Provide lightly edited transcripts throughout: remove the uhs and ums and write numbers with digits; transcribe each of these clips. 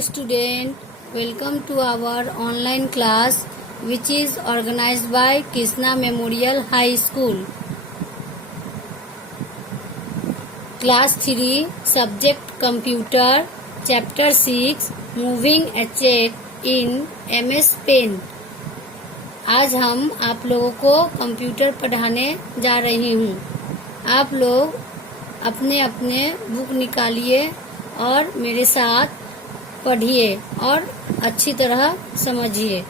student, welcome to our online class which is organized by Krishna Memorial High School. Class 3 Subject Computer Chapter 6 Moving Ahead in MS Paint. आज हम आप लोगों को computer पढ़ाने जा रही हूँ। आप लोग अपने अपने बुक निकालिए और मेरे साथ पढ़िए और अच्छी तरह समझिए।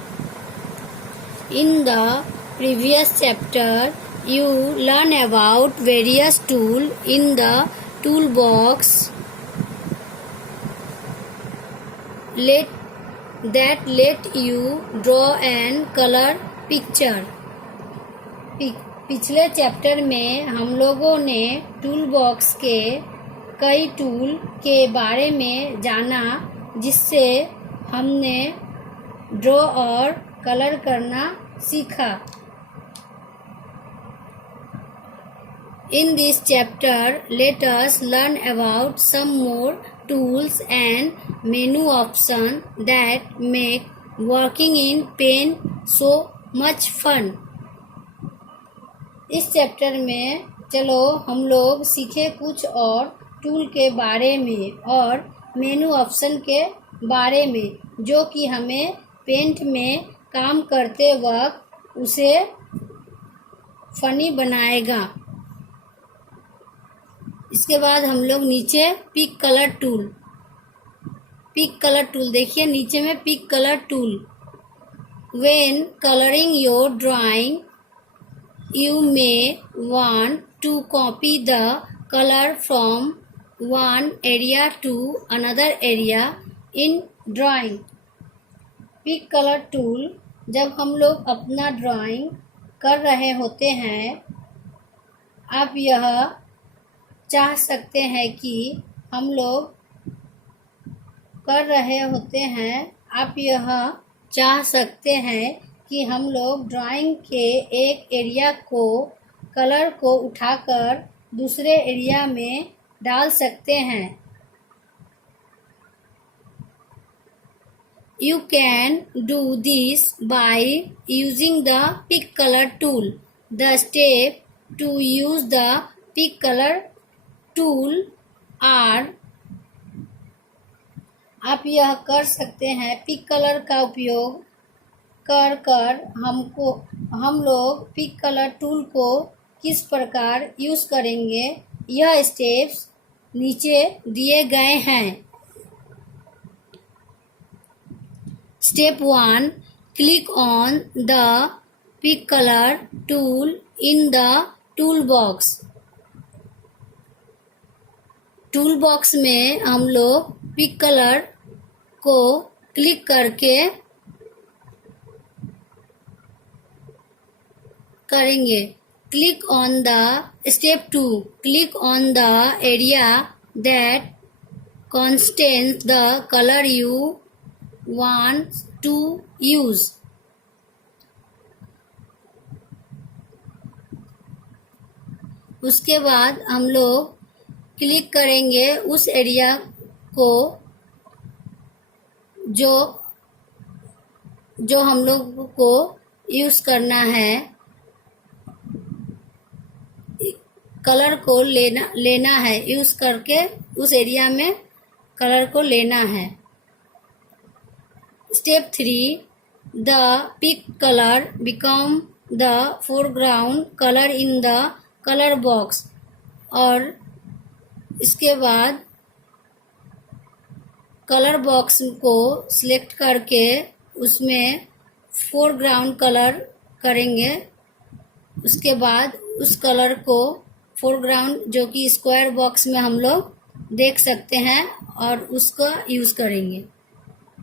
In the previous chapter, you learn about various tools in the toolbox that let you draw and color picture. पिछले चैप्टर में हम लोगों ने टूल बॉक्स के कई टूल के बारे में जाना जिससे हमने ड्रॉ और कलर करना सीखा। In this chapter, let us learn about some more tools and menu options that make working in Paint so much fun. इस चैप्टर में चलो हम लोग सीखे कुछ और टूल के बारे में और मेनू ऑप्शन के बारे में जो कि हमें पेंट में काम करते वक्त उसे फनी बनाएगा। इसके बाद हम लोग नीचे पिक कलर टूल देखिए, नीचे में pick colour tool. When colouring your drawing you may want to copy the color from one area to another area in drawing. Pick colour tool जब हम लोग अपना ड्राइंग कर रहे होते हैं, आप यह चाह सकते हैं कि हम लोग चाह सकते हैं कि हम लोग ड्राइंग के एक एरिया को कलर को उठाकर दूसरे एरिया में डाल सकते हैं। You can do this by using the pick color tool. The step to use the pick color tool are आप यह कर सकते हैं। पिक कलर का उपयोग कर हम लोग पिक कलर टूल को किस प्रकार यूज़ करेंगे, यह स्टेप्स नीचे दिए गए हैं। Step 1, click on the pick colour tool in the tool box. Tool box में हम लोग पिक कलर को क्लिक करके करेंगे। Click on the step 2, click on the area that contains the color you want to use. उसके बाद हम लोग क्लिक करेंगे उस एरिया को जो हम लोग को यूज़ करना है, कलर को लेना है, यूज़ करके उस एरिया में कलर को लेना है। Step 3, the pick colour become the foreground colour in the colour box. और इसके बाद कलर बॉक्स को सिलेक्ट करके उसमें फोरग्राउंड कलर करेंगे। उसके बाद उस कलर को फोरग्राउंड जो कि स्क्वायर बॉक्स में हम लोग देख सकते हैं और उसका यूज़ करेंगे।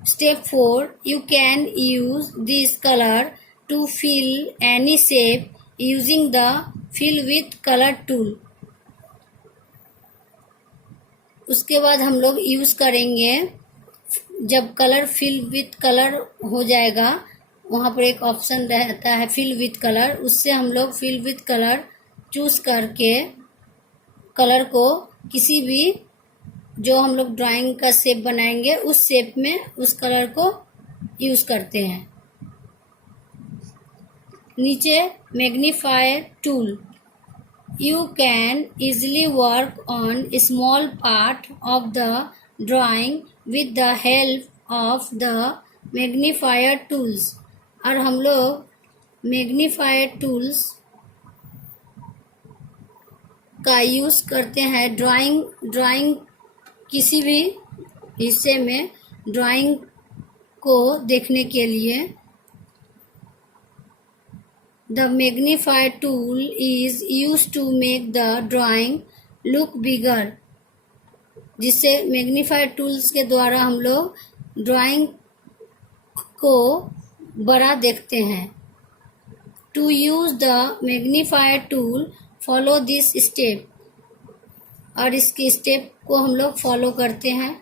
Step 4, you can use this colour to fill any shape using the fill with colour tool. उसके बाद हम लोग यूज़ करेंगे, जब कलर फिल विथ कलर हो जाएगा वहाँ पर एक ऑप्शन रहता है फिल विथ कलर, उससे हम लोग फिल विथ कलर चूज़ करके कलर को किसी भी जो हम लोग ड्राइंग का शेप बनाएंगे उस शेप में उस कलर को यूज करते हैं। नीचे magnifier tool, you can easily work on a small part of the drawing with the help of the magnifier tools। और हम लोग मैग्नीफायर टूल्स का यूज करते हैं ड्राइंग किसी भी हिस्से में ड्राइंग को देखने के लिए। The magnifier tool is used to make the drawing look bigger। जिससे मैग्नीफायर टूल्स के द्वारा हम लोग ड्राइंग को बड़ा देखते हैं। To use the magnifier tool, follow this step। और इसके स्टेप को हम लोग फॉलो करते हैं।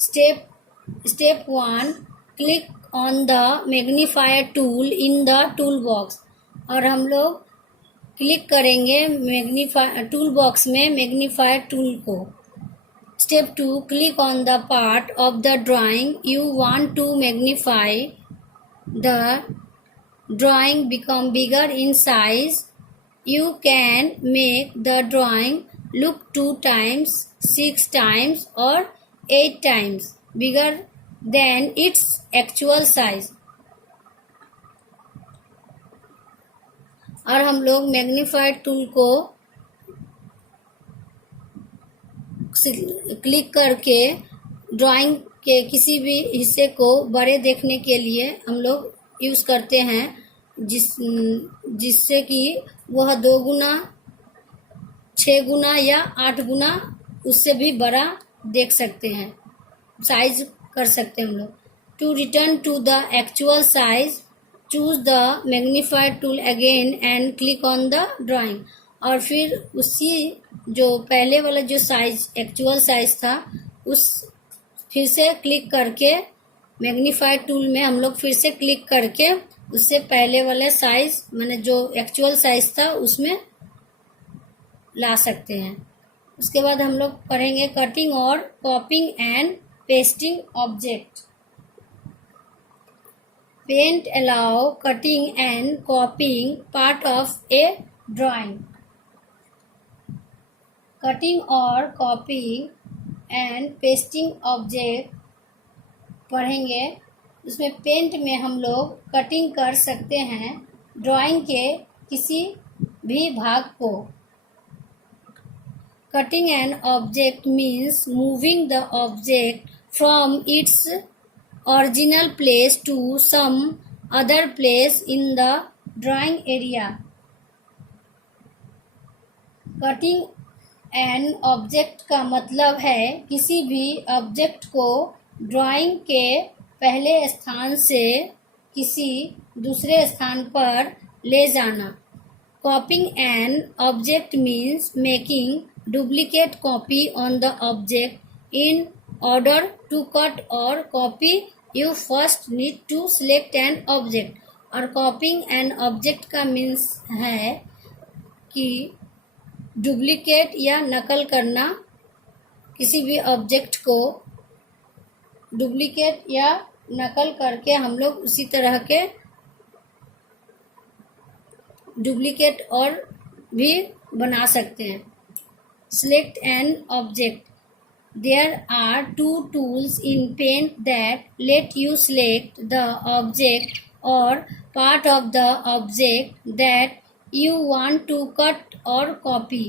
Step 1, click on the magnifier tool in the tool box. और हम लोग क्लिक करेंगे टूल बॉक्स में मैग्नीफायर टूल को। Step 2, click on the part of the drawing you want to magnify. The drawing become bigger in size. You can make the drawing look 2 times, 6 times or 8 times bigger than its actual size। और हम लोग magnifier tool को click करके drawing के किसी भी हिस्से को बड़े देखने के लिए हम लोग यूज करते हैं, जिससे कि वह 2 गुना, 6 गुना या 8 गुना उससे भी बड़ा देख सकते हैं, साइज कर सकते हैं हम लोग। To return to the actual size, choose the magnifier tool again and click on the drawing. और फिर उसी जो पहले वाला जो साइज एक्चुअल साइज था उस फिर से क्लिक करके मैग्नीफायर टूल में हम लोग फिर से क्लिक करके उससे पहले वाले साइज मैंने जो एक्चुअल साइज था उसमें ला सकते हैं। उसके बाद हम लोग पढ़ेंगे कटिंग और copying and pasting object. Paint allow cutting and copying part of a drawing. Cutting और कॉपिंग एंड पेस्टिंग ऑब्जेक्ट पढ़ेंगे। उसमें पेंट में हम लोग कटिंग कर सकते हैं ड्राइंग के किसी भी भाग को। Cutting an object means moving the object from its original place to some other place in the drawing area. Cutting an object का मतलब है किसी भी ऑब्जेक्ट को ड्राइंग के पहले स्थान से किसी दूसरे स्थान पर ले जाना। Copying an object means making duplicate copy on the object in order to cut और copy you first need to select an object. और कॉपिंग एन ऑब्जेक्ट का मीन्स है कि डुप्लीकेट या नकल करना किसी भी ऑब्जेक्ट को डुप्लीकेट या नकल करके हम लोग उसी तरह के डुप्लीकेट और भी बना सकते हैं। Select an object. There are 2 tools in paint that let you select the object or part of the object that you want to cut or copy।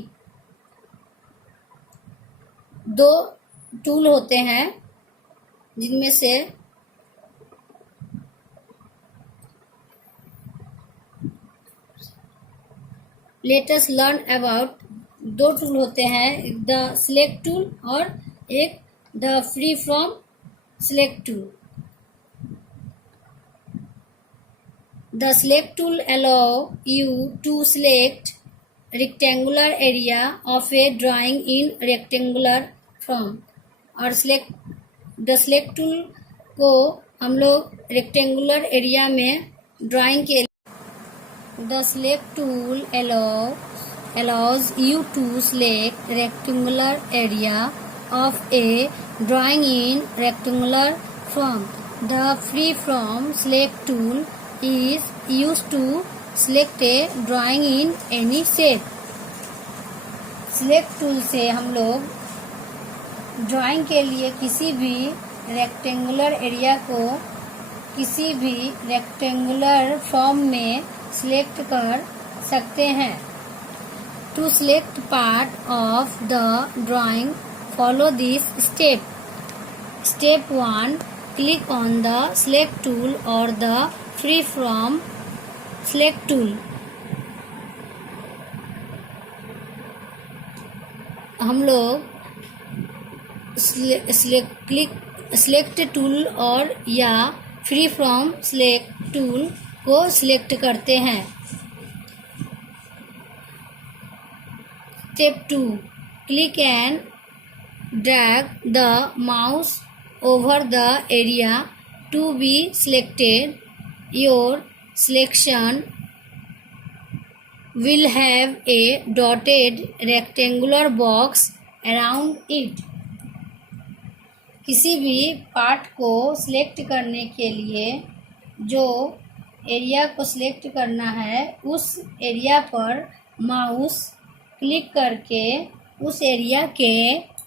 2 tool होते हैं जिनमें से let us learn about. 2 tool होते हैं, the select tool और एक the free from select tool. The select tool allow you to select rectangular area of a drawing in rectangular form. और the select tool को हम लोग rectangular area में drawing के The select tool allows allows you to select rectangular area of a drawing in rectangular form. The freeform select tool is used to select a drawing in any shape. select tool से हम लोग drawing के लिए किसी भी rectangular area को किसी भी रेक्टेंगुलर फॉर्म में सिलेक्ट कर सकते हैं. To select part of the drawing follow this step. Step 1. Click on the select tool और the free from select tool. हम लोग सिलेक्ट टूल और या फ्री फ्रॉम सिलेक्ट टूल को सिलेक्ट करते हैं. Step 2. Click and drag the mouse over the area to be selected. Your selection will have a dotted rectangular box around it. किसी भी part को सिलेक्ट करने के लिए जो एरिया को सिलेक्ट करना है उस एरिया पर माउस क्लिक करके उस एरिया के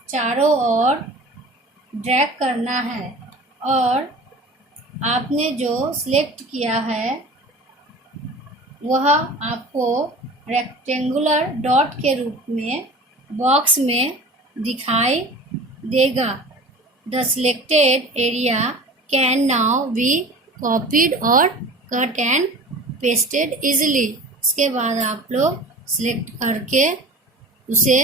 चारों ओर ड्रैग करना है और आपने जो सिलेक्ट किया है वह आपको रेक्टेंगुलर डॉट के रूप में बॉक्स में दिखाई देगा. The selected area can now be copied और कट एंड पेस्टेड इजीली. इसके बाद आप लोग सिलेक्ट करके उसे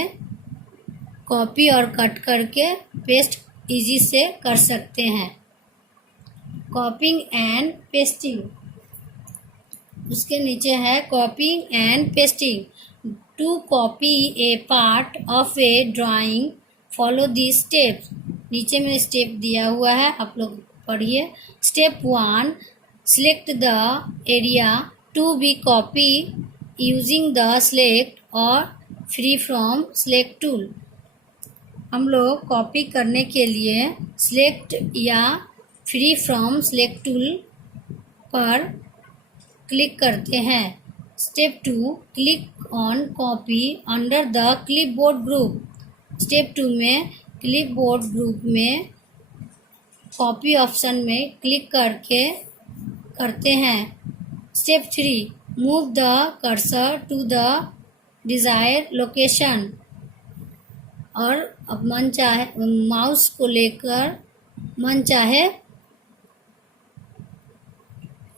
कॉपी और कट करके पेस्ट इजी से कर सकते हैं. Copying and pasting. उसके नीचे है copying and pasting. To copy a part of a drawing follow this steps. नीचे में स्टेप दिया हुआ है, आप लोग पढ़िए. Step 1. Select the area to be copy using the select और फ्री फ्रॉम सिलेक्ट टूल. हम लोग कॉपी करने के लिए सिलेक्ट या फ्री फ्रॉम सिलेक्ट टूल पर क्लिक करते हैं. Step 2. Click on copy under the clipboard group. Step 2 में क्लिपबोर्ड ग्रुप में कॉपी ऑप्शन में क्लिक करके करते हैं. Step 3. Move the cursor to the desired location. और अब मन चाहे माउस को लेकर मन चाहे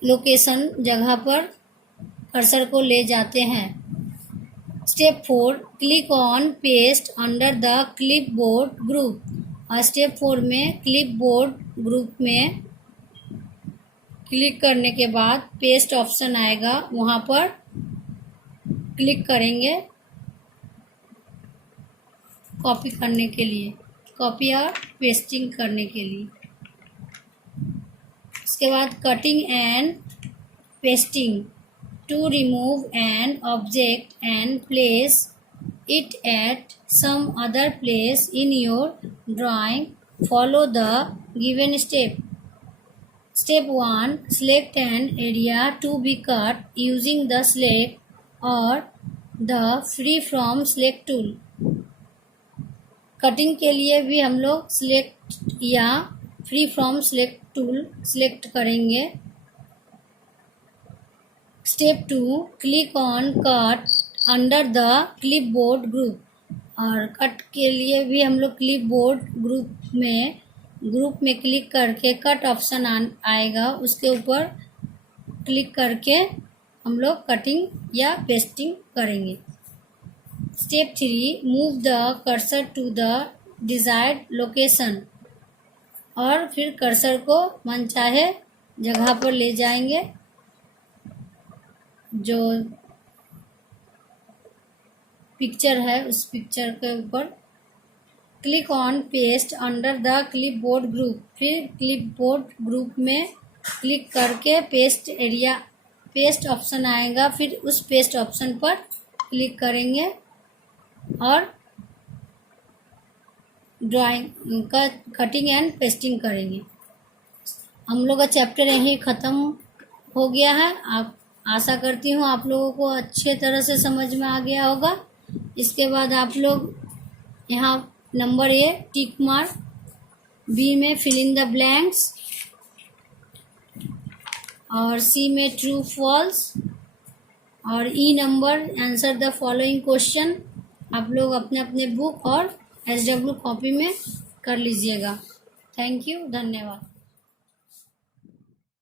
लोकेशन जगह पर कर्सर को ले जाते हैं. Step 4. Click on paste under the clipboard group. और स्टेप 4 में क्लिपबोर्ड ग्रुप में क्लिक करने के बाद पेस्ट ऑप्शन आएगा, वहाँ पर क्लिक करेंगे कॉपी करने के लिए, कॉपी और पेस्टिंग करने के लिए. उसके बाद cutting and pasting. To remove an object and place it at some other place in your drawing follow the given step. Step 1. Select an area to be cut using the select और the free from select tool. Cutting के लिए भी हम लोग select या free from select tool select करेंगे. Step 2. Click on cut under the clipboard group. और cut के लिए भी हम लोग क्लिपबोर्ड ग्रुप में क्लिक करके कट ऑप्शन आएगा, उसके ऊपर क्लिक करके हम लोग कटिंग या पेस्टिंग करेंगे. Step 3. Move the cursor to the desired location. और फिर कर्सर को मनचाहे जगह पर ले जाएंगे. जो पिक्चर है उस पिक्चर के ऊपर click on paste under the clipboard group. फिर क्लिपबोर्ड ग्रुप में क्लिक करके पेस्ट ऑप्शन आएगा, फिर उस पेस्ट ऑप्शन पर क्लिक करेंगे और ड्राइंग का कटिंग एंड पेस्टिंग करेंगे। हम लोग का चैप्टर यहीं ख़त्म हो गया है। आप आशा करती हूँ आप लोगों को अच्छे तरह से समझ में आ गया होगा। इसके बाद आप लोग यहाँ number A tick mark, B में फिल इन द ब्लैंक्स और सी में ट्रू फॉल्स और E number answer the following question आप लोग अपने अपने बुक और SW कॉपी में कर लीजिएगा। थैंक यू, धन्यवाद।